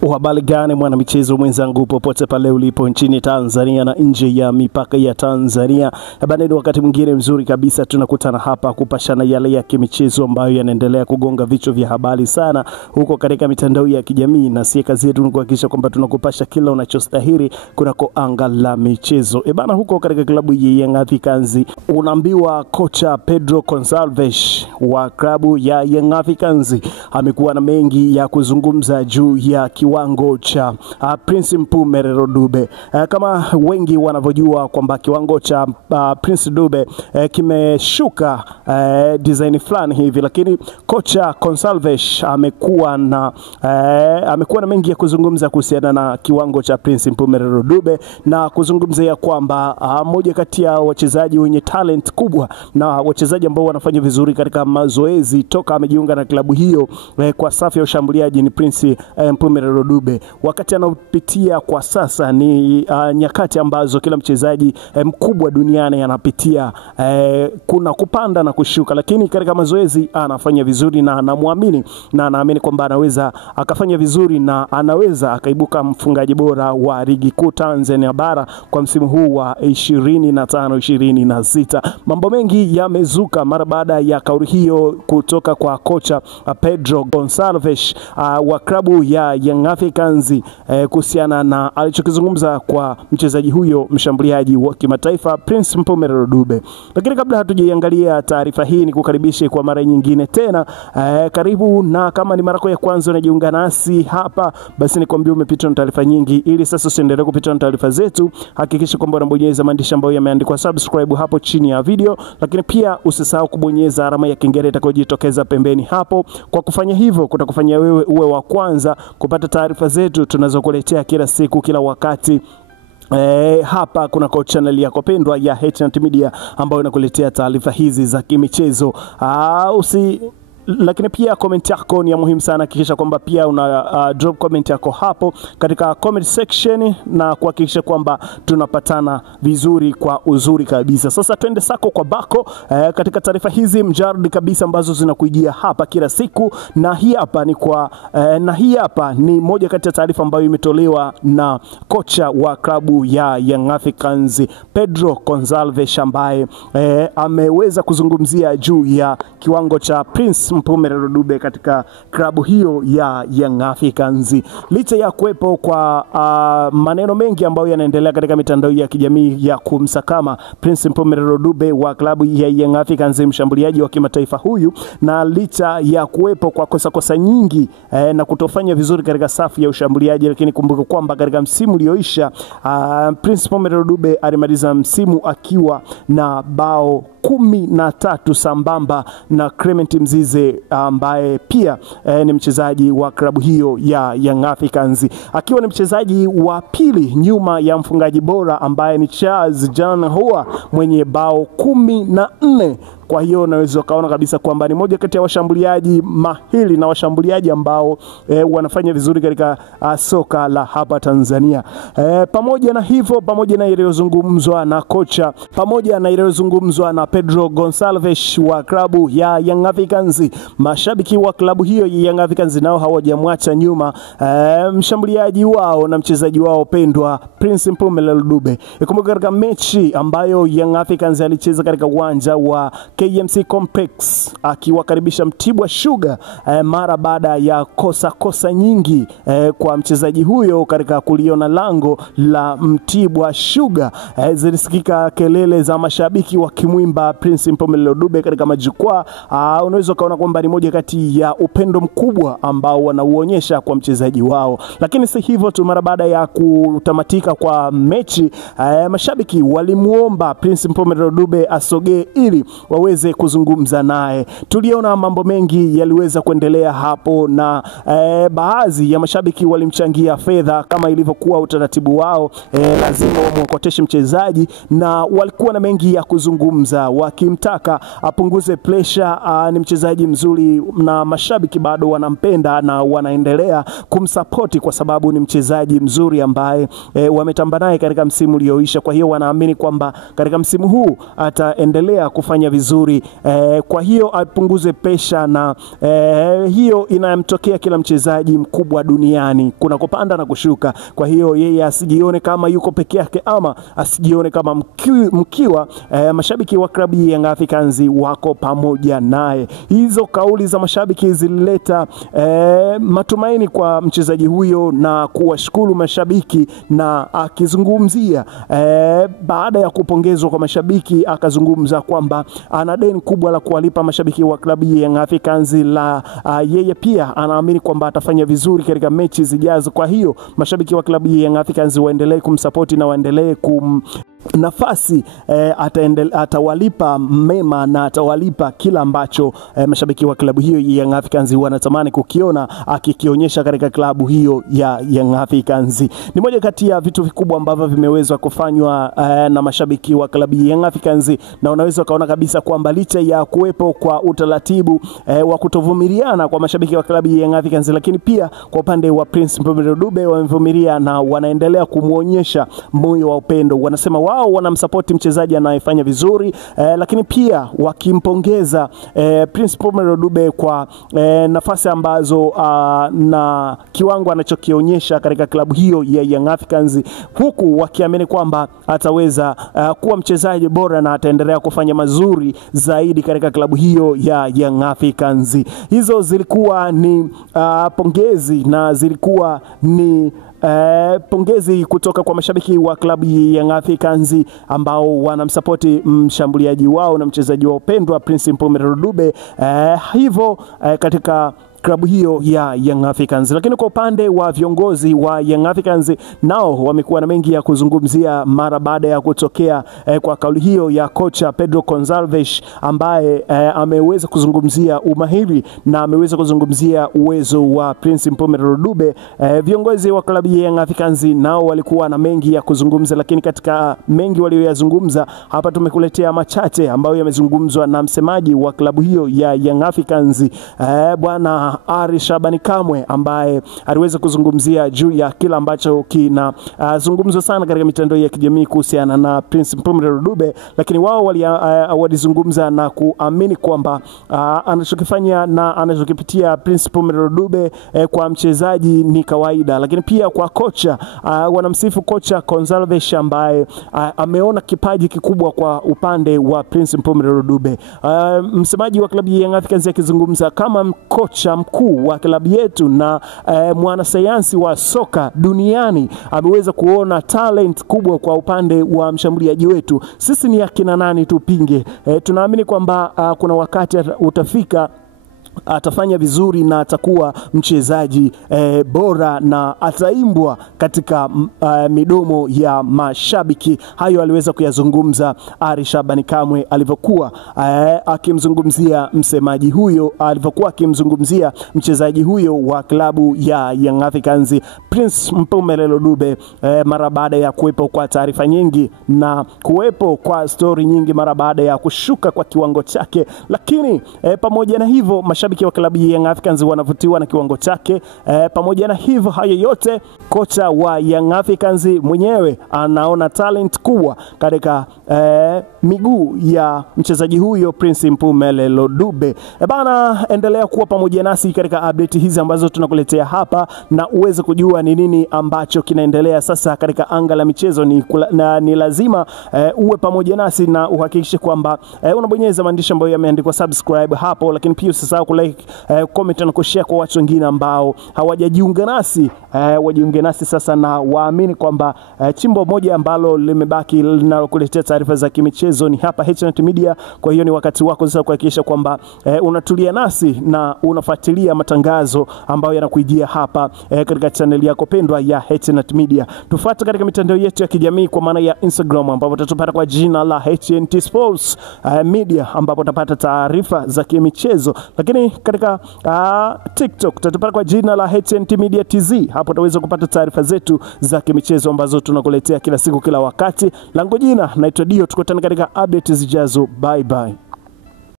Habari gani mwana michezo mwenzangu popote pale ulipo nchini Tanzania na nje ya mipaka ya Tanzania. Bado ni wakati mwingine mzuri kabisa tunakutana hapa kupashana yale ya kimichezo ambayo yanaendelea kugonga vichwa vya habari sana huko katika mitandao ya kijamii, na si kazi yetu kuhakikisha kwamba tunakupasha kila unachostahili kunako anga la michezo. Huko katika klabu ya Young Africans unaambiwa kocha Pedro Gonçalves wa klabu ya Young Africans amekuwa na mengi ya kuzungumza juu ya kiwango cha Prince Mpumelelo Dube. Kama wengi wanavyojua kwamba kiwango cha Prince Dube kimeshuka design fulani hivi, lakini kocha Gonçalves amekuwa na mengi ya kuzungumza kuhusiana na kiwango cha Prince Mpumelelo Dube, na kuzungumzia kwamba mmoja kati ya wachezaji wenye talent kubwa na wachezaji ambao wanafanya vizuri katika mazoezi toka amejiunga na klabu hiyo kwa safu ya ushambuliaji ni Prince Mpumelelo Dube. Wakati anapitia kwa sasa ni nyakati ambazo kila mchezaji mkubwa duniani anapitia, kuna kupanda na kushuka, lakini katika mazoezi anafanya vizuri na anamuamini na anaamini kwamba anaweza akafanya vizuri na anaweza akaibuka mfungaji bora wa ligi kuu Tanzania bara kwa msimu huu wa 25-26. Mambo mengi yamezuka mara baada ya kauli hiyo kutoka kwa kocha Pedro Gonçalves wa klabu ya Young Africans kuhusiana na alichokizungumza kwa mchezaji huyo mshambuliaji wa kimataifa Prince Mpumelelo Dube. Lakini kabla hatujaangalia taarifa hii, ni kukaribishe kwa mara nyingine tena, karibu, na kama ni mara yako ya kwanza unajiunga nasi hapa, basi nikwambie umepitwa na taarifa nyingi. Ili sasa usiendelee kupitwa na taarifa zetu, hakikisha kwamba unabonyeza maandishi ambayo yameandikwa subscribe hapo chini ya video, lakini pia usisahau kubonyeza alama ya kengele itakayojitokeza pembeni hapo. Kwa kufanya hivyo kutakufanya wewe uwe wa kwanza kupata taarifa zetu tunazokuletea kila siku kila wakati. Hapa kuna channel yako pendwa ya H&T Media ambayo inakuletea taarifa hizi za kimichezo. Lakini pia comment yako ni ya muhimu sana. Hakikisha kwamba pia una drop comment yako hapo katika comment section na kuhakikisha kwamba tunapatana vizuri kwa uzuri kabisa. Sasa twende sako kwa bako katika taarifa hizi mjardi kabisa ambazo zinakujia hapa kila siku, na hii hapa ni moja kati ya taarifa ambayo imetolewa na kocha wa klabu ya Young Africans Pedro Gonçalves, ambaye ameweza kuzungumzia juu ya kiwango cha Prince Mpumelelo Dube katika klabu hiyo ya Young Africans. Licha ya kuwepo kwa maneno mengi ambayo yanaendelea katika mitandao ya kijamii ya kumsakama Prince Mpumelelo Dube wa klabu ya Young Africans, mshambuliaji wa kimataifa huyu, na licha ya kuwepo kwa kosa nyingi na kutofanya vizuri katika safu ya ushambuliaji, lakini kumbuka kwamba katika msimu ulioisha Prince Mpumelelo Dube alimaliza msimu akiwa na bao 13 sambamba na Clement Mzize ambaye pia ni mchezaji wa klabu hiyo ya Young Africans, akiwa ni mchezaji wa pili nyuma ya mfungaji bora ambaye ni Charles John Ahoua mwenye bao 14. Kwa hiyo unaweza kaona kabisa kwamba ni moja kati ya washambuliaji mahiri na washambuliaji ambao wanafanya vizuri katika soka la hapa Tanzania. Pamoja na hivyo, pamoja na iliyozungumzwa na kocha, pamoja na iliyozungumzwa na Pedro Gonçalves wa klabu ya Young Africans, mashabiki wa klabu hiyo ya Young Africans nao hawajamwacha nyuma mshambuliaji wao na mchezaji wao pendwa Prince Mpumelelo Dube. Ikumbuka katika mechi ambayo Young Africans alicheza katika uwanja wa KMC Complex akiwakaribisha Mtibwa Sugar, mara baada ya kosa nyingi kwa mchezaji huyo katika kuliona lango la Mtibwa Sugar, zilisikika kelele za mashabiki wakimwimba Prince Mpumelelo Dube katika majukwaa. Unaweza kaona kwamba ni moja kati ya upendo mkubwa ambao wanauonyesha kwa mchezaji wao. Lakini si hivyo tu, mara baada ya kutamatika kwa mechi, mashabiki walimuomba Prince Mpumelelo Dube asogee ili waweze kuzungumza naye. Tuliona mambo mengi yaliweza kuendelea hapo, na baadhi ya mashabiki walimchangia fedha kama ilivyokuwa utaratibu wao, lazima wamwokoteshe mchezaji, na walikuwa na mengi ya kuzungumza wakimtaka apunguze pressure. Ni mchezaji mzuri na mashabiki bado wanampenda na wanaendelea kumsupport kwa sababu ni mchezaji mzuri ambaye wametamba naye katika msimu ulioisha. Kwa hiyo wanaamini kwamba katika msimu huu ataendelea kufanya vizuri mazuri, kwa hiyo apunguze pesha, na hiyo inamtokea kila mchezaji mkubwa duniani, kuna kupanda na kushuka. Kwa hiyo yeye asijione kama yuko peke yake, ama asijione kama mkiwa mashabiki wa klabu ya Young Africans wako pamoja naye. Hizo kauli za mashabiki zilileta matumaini kwa mchezaji huyo na kuwashukuru mashabiki, na akizungumzia baada ya kupongezwa kwa mashabiki akazungumza kwamba ana deni kubwa la kuwalipa mashabiki wa klabu ya Young Africans, la yeye pia anaamini kwamba atafanya vizuri katika mechi zijazo. Kwa hiyo mashabiki wa klabu ya Young Africans waendelee kumsupport na waendelee nafasi, atawalipa mema na atawalipa kila ambacho mashabiki wa klabu hiyo ya Young Africans wanatamani kukiona akikionyesha katika klabu hiyo ya Young Africans. Ni moja kati ya vitu vikubwa ambavyo vimeweza kufanywa na mashabiki wa klabu ya Young Africans, na unaweza kaona kabisa kwamba licha ya kuwepo kwa utaratibu wa kutovumiliana kwa mashabiki wa klabu ya Young Africans, lakini pia kwa upande wa Prince Mpumelelo Dube wamevumilia na wanaendelea kumuonyesha moyo wa upendo. Wanasema wao wanamsupport mchezaji anayefanya vizuri, lakini pia wakimpongeza Prince Mpumelelo Dube kwa nafasi ambazo na kiwango anachokionyesha katika klabu hiyo ya Young Africans, huku wakiamini kwamba ataweza kuwa mchezaji bora na ataendelea kufanya mazuri zaidi katika klabu hiyo ya Young Africans. Hizo zilikuwa ni pongezi, na zilikuwa ni pongezi kutoka kwa mashabiki wa klabu ya Young Africans ambao wanamsupporti mshambuliaji wao na mchezaji wao pendwa Prince Mpumelelo Dube, hivyo katika klabu hiyo ya Young Africans. Lakini kwa upande wa viongozi wa Young Africans, nao wamekuwa na mengi ya kuzungumzia mara baada ya kutokea kwa kauli hiyo ya kocha Pedro Gonçalves, ambaye ameweza kuzungumzia umahiri na ameweza kuzungumzia uwezo wa Prince Mpumelelo Dube. Viongozi wa klabu ya Young Africans nao walikuwa na mengi ya kuzungumza, lakini katika mengi walioyazungumza hapa tumekuletea machache ambayo yamezungumzwa na msemaji wa klabu hiyo ya Young Africans, bwana Ari Shabani Kamwe, ambaye aliweza kuzungumzia juu ya kila ambacho kina zungumzwa sana katika mitandao ya kijamii kuhusiana na Prince Mpumelelo Dube. Lakini wao walizungumza na kuamini kwamba anachokifanya na anachokipitia Prince Mpumelelo Dube kwa mchezaji ni kawaida, lakini pia kwa kocha wanamsifu kocha Gonçalves ambaye ameona kipaji kikubwa kwa upande wa Prince Mpumelelo Dube. Msemaji wa klabu ya Young Africans akizungumza kama kocha mkuu wa klabu yetu na mwanasayansi wa soka duniani, ameweza kuona talent kubwa kwa upande wa mshambuliaji wetu. Sisi ni akina nani tupinge? Tunaamini kwamba kuna wakati utafika atafanya vizuri na atakuwa mchezaji bora na ataimbwa katika midomo ya mashabiki. Hayo aliweza kuyazungumza Ari Shabani Kamwe alivyokuwa akimzungumzia msemaji huyo, alivyokuwa akimzungumzia mchezaji huyo wa klabu ya Young Africans Prince Mpumelelo Dube, mara baada ya kuwepo kwa taarifa nyingi na kuwepo kwa story nyingi mara baada ya kushuka kwa kiwango chake. Lakini pamoja na hivyo mashabiki wa klabu ya Young Africans wanavutiwa na kiwango chake. Pamoja na hivyo hayo yote, kocha wa Young Africans mwenyewe anaona talent kubwa katika miguu ya mchezaji huyo Prince Mpumelelo Dube. Bana, endelea kuwa pamoja nasi katika update hizi ambazo tunakuletea hapa, na uweze kujua ni nini ambacho kinaendelea sasa katika anga la michezo. Ni lazima uwe pamoja nasi na uhakikishe kwamba unabonyeza maandishi ambayo yameandikwa subscribe hapo, lakini pia usisahau kulike, comment na kushare kwa watu wengine ambao hawajajiunga nasi, wajiunge nasi sasa na waamini kwamba chimbo moja ambalo limebaki linalokuletea taarifa za kimichezo ni hapa HNet Media. Kwa hiyo ni wakati wako sasa kuhakikisha kwamba unatulia nasi na unafuatilia matangazo ambayo yanakujia hapa katika channel yako pendwa ya HNet Media. Tufuate katika mitandao yetu ya kijamii kwa maana ya Instagram ambapo utatupata kwa jina la HNT Sports Media, ambapo utapata taarifa za kimichezo, lakini katika TikTok utatupata kwa jina la HNT Media TZ. Hapo utaweza kupata taarifa zetu za kimichezo ambazo tunakuletea kila siku kila wakati. Langu jina naitwa Dio, tukutane katika updates zijazo. Bye bye.